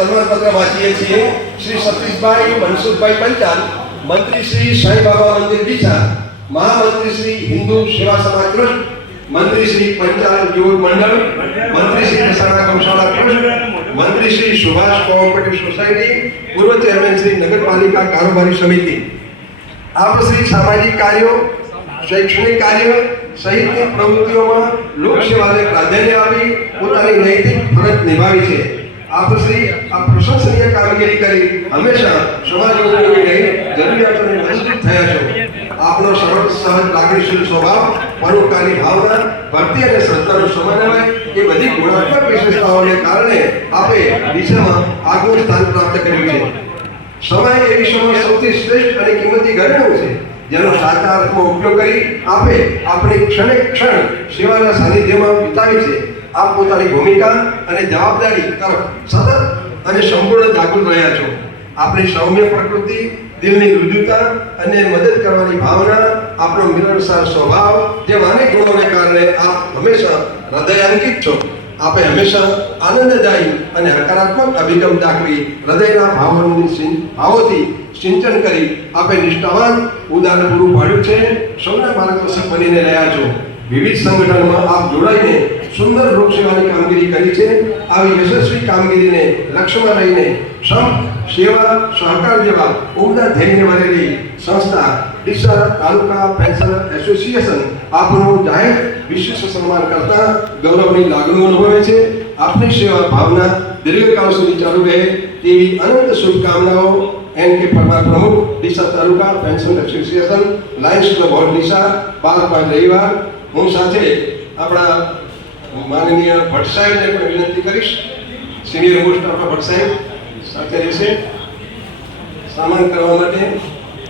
સન્માન પત્ર વાંચીએ છીએ। શ્રી સતીશભાઈ મનસુખભાઈ પંચાલ, મંત્રી શ્રી સાંઈ બાબા મંદિર ડીસા, મહામંત્રી શ્રી હિન્દુ સેવા સમાજ ટ્રસ્ટ, મંત્રી શ્રી પંચાલ યુવક મંડળ, મંત્રી શ્રી કસાણા ગૌશાળા ટ્રસ્ટ, મંત્રી શ્રી સુભાષ કોઓપરેટિવ સોસાયટી, પૂર્વ ચેરમેન શ્રી નગરપાલિકા કારોબારી સમિતિ, આપ શ્રી સામાજિક કાર્યો, શૈક્ષણિક કાર્ય સહિતની પ્રવૃત્તિઓમાં લોકસેવાને પ્રાધાન્ય આપી પોતાની નૈતિક ફરજ નિભાવી છે। આપ શ્રી આ પ્રશંસનીય કામગીરી કરી હંમેશા સમાજ ઉપયોગી જરૂરિયાતોને મદદરૂપ થયા છો। આપનો સરળ સહજ લાગણીશીલ સ્વભાવ, પરોપકારની ભાવના, ભક્તિ અને શ્રદ્ધાનો સમન્વય એ બધી ગુણાત્મક વિશેષતાઓને કારણે આપે દિશામાં આગવું સ્થાન પ્રાપ્ત કર્યું છે। સમય એ વિશ્વમાં સૌથી શ્રેષ્ઠ અને કિંમતી ઘરેણું છે, જેનો સાચા અર્થમાં ઉપયોગ કરી આપે આપણી ક્ષણે ક્ષણ સેવાના સાનિધ્યમાં વિતાવી છે। આપ પોતાની ભૂમિકા અને જવાબદારી તરફ સતત અને સંપૂર્ણ જાગૃત રહ્યા છો। આપણી સૌમ્ય પ્રકૃતિ, દિલની મૃદુતા અને મદદ કરવાની ભાવના, આપણો મિલનસાર સ્વભાવ જેમ અનેક ગુણોને કારણે આપ હંમેશા હૃદયાંકિત છો। આપે હંમેશા આનંદદાયી અને હકારાત્મક અભિગમ દાખવી હૃદયના ભાવોથી સિંચન કરી આપે નિષ્ઠાવાન ઉદાહરણ પૂરું પાડ્યું છે। સૌના માર્ગદર્શક બનીને રહ્યા છો। વિવિધ સંગઠનમાં આપ જોડાઈને સુંદર લોકસેવાની કામગીરી કરી છે। આવી યશસ્વી કામગીરીને લક્ષ્યમાં રહીને શ્રમ, સેવા, સહકાર જેવા ઉમદા ધ્યેયને ભરેલી સંસ્થા ડીસા તાલુકા પેન્શનર એસોસિએશન આપનું જાહેર વિશેષ સન્માન કરતા ગૌરવની લાગણી અનુભવે છે। આપની સેવા ભાવના દીર્ઘકાળ સુધી ચાલુ રહે તેવી અનંત શુભકામનાઓ એન.કે. પરમાર, પ્રમુખ Deesa taluka pensioner association, lions club hall Deesa, 12 રવિવાર। હું સાથે આપણા માનનીય ભટ્ટ સાહેબને પણ વિનંતી કરીશ, સિનિયર મોસ્ટ આપણા ભટ્ટ સાહેબ સાથે રહેશે સન્માન કરવા માટે।